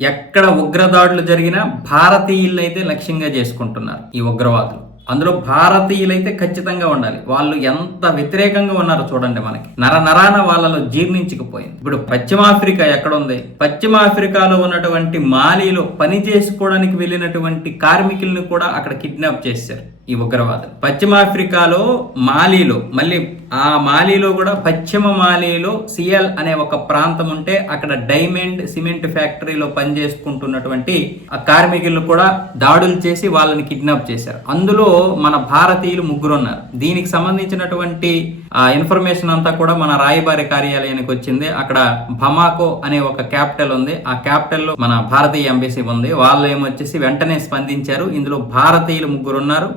ఎక్కడ ఉగ్రదాడులు జరిగినా భారతీయులైతే లక్ష్యంగా చేసుకుంటున్నారు ఈ ఉగ్రవాదులు. అందులో భారతీయులైతే ఖచ్చితంగా ఉండాలి. వాళ్ళు ఎంత వ్యతిరేకంగా ఉన్నారో చూడండి మనకి. నర నరాన వాళ్ళలో జీర్ణించకపోయింది. ఇప్పుడు పశ్చిమ ఆఫ్రికా ఎక్కడ ఉంది పశ్చిమ ఆఫ్రికాలో ఉన్నటువంటి మాలీలో పని చేసుకోవడానికి వెళ్ళినటువంటి కార్మికులను కూడా అక్కడ కిడ్నాప్ చేశారు. ఈ ఉగ్రవాదులు పశ్చిమ ఆఫ్రికాలో మాలీలో మళ్ళీ ఆ మాలీలో కూడా పశ్చిమ మాలీలో సిఎల్ అనే ఒక ప్రాంతం ఉంటే అక్కడ డైమండ్ సిమెంట్ ఫ్యాక్టరీలో పనిచేసుకుంటున్నటువంటి ఆ కార్మికులు కూడా దాడులు చేసి వాళ్ళని కిడ్నాప్ చేశారు. అందులో మన భారతీయులు ముగ్గురు ఉన్నారు దీనికి సంబంధించినటువంటి ఆ ఇన్ఫర్మేషన్ అంతా కూడా మన రాయబారి కార్యాలయానికి వచ్చింది. అక్కడ భమాకో అనే ఒక క్యాపిటల్ ఉంది. ఆ క్యాపిటల్లో మన భారతీయ ఎంబసీ ఉంది. వాళ్ళు ఏమొచ్చేసి వెంటనే స్పందించారు. ఇందులో భారతీయులు ముగ్గురు ఉన్నారు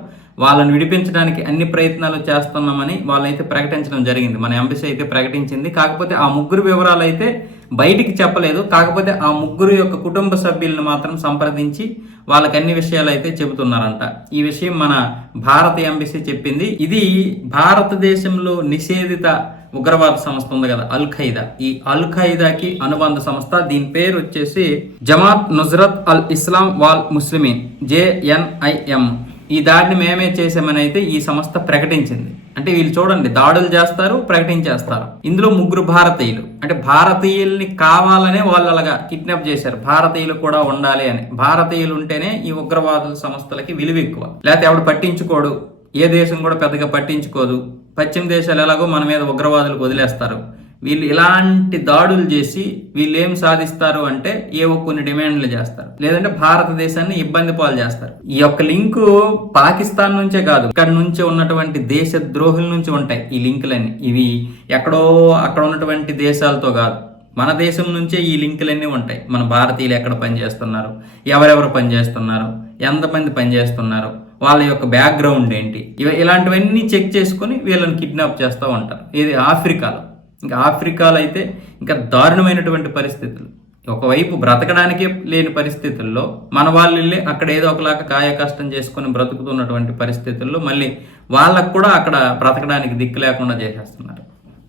వాళ్ళని విడిపించడానికి అన్ని ప్రయత్నాలు చేస్తున్నామని వాళ్ళైతే ప్రకటించడం జరిగింది. మన ఎంబసీ అయితే ప్రకటించింది. కాకపోతే ఆ ముగ్గురు వివరాలు అయితే బయటికి చెప్పలేదు. కాకపోతే ఆ ముగ్గురు యొక్క కుటుంబ సభ్యులను మాత్రం సంప్రదించి వాళ్ళకి అన్ని విషయాలు అయితే చెబుతున్నారంట. ఈ విషయం మన భారత ఎంబసీ చెప్పింది. ఇది భారతదేశంలో నిషేధిత ఉగ్రవాద సంస్థ ఉంది కదా అల్ ఖైదా ఈ అల్ ఖైదాకి అనుబంధ సంస్థ. దీని పేరు వచ్చేసి Jamaat Nusrat al Islam wal Muslimin JNIM ఈ దాడిని మేమే చేసామని అయితే ఈ సంస్థ ప్రకటించింది. అంటే వీళ్ళు చూడండి దాడులు చేస్తారు ప్రకటించేస్తారు. ఇందులో ముగ్గురు భారతీయులు. అంటే భారతీయుల్ని కావాలనే వాళ్ళు అలాగా కిడ్నాప్ చేశారు. భారతీయులు కూడా ఉండాలి అని. భారతీయులు ఉంటేనే ఈ ఉగ్రవాదుల సంస్థలకి విలువ ఎక్కువ. లేకపోతే ఎవడు పట్టించుకోడు. ఏ దేశం కూడా పెద్దగా పట్టించుకోదు. పశ్చిమ దేశాలు ఎలాగో మన మీద ఉగ్రవాదులకు వదిలేస్తారు. వీళ్ళు ఇలాంటి దాడులు చేసి వీళ్ళు ఏం సాధిస్తారు అంటే ఏవో కొన్ని డిమాండ్లు చేస్తారు. లేదంటే భారతదేశాన్ని ఇబ్బంది పాలు చేస్తారు. ఈ యొక్క లింకు పాకిస్తాన్ నుంచే కాదు ఇక్కడ నుంచి ఉన్నటువంటి దేశ ద్రోహుల నుంచి ఉంటాయి ఈ లింకులన్నీ. ఇవి ఎక్కడో అక్కడ ఉన్నటువంటి దేశాలతో కాదు మన దేశం నుంచే ఈ లింకులన్నీ ఉంటాయి. మన భారతీయులు ఎక్కడ పనిచేస్తున్నారు ఎవరెవరు పనిచేస్తున్నారు ఎంతమంది పనిచేస్తున్నారు వాళ్ళ యొక్క బ్యాక్గ్రౌండ్ ఏంటి ఇవి ఇలాంటివన్నీ చెక్ చేసుకొని వీళ్ళని కిడ్నాప్ చేస్తూ ఉంటారు. ఇది ఆఫ్రికాలో. ఇంకా ఆఫ్రికాలో అయితే ఇంకా దారుణమైనటువంటి పరిస్థితులు. ఒకవైపు బ్రతకడానికే లేని పరిస్థితుల్లో మన వాళ్ళు వెళ్ళి అక్కడ ఏదో ఒకలాగా కాయ కష్టం చేసుకొని బ్రతుకుతున్నటువంటి పరిస్థితుల్లో మళ్ళీ వాళ్ళకు కూడా అక్కడ బ్రతకడానికి దిక్కు లేకుండా చేసేస్తున్నారు.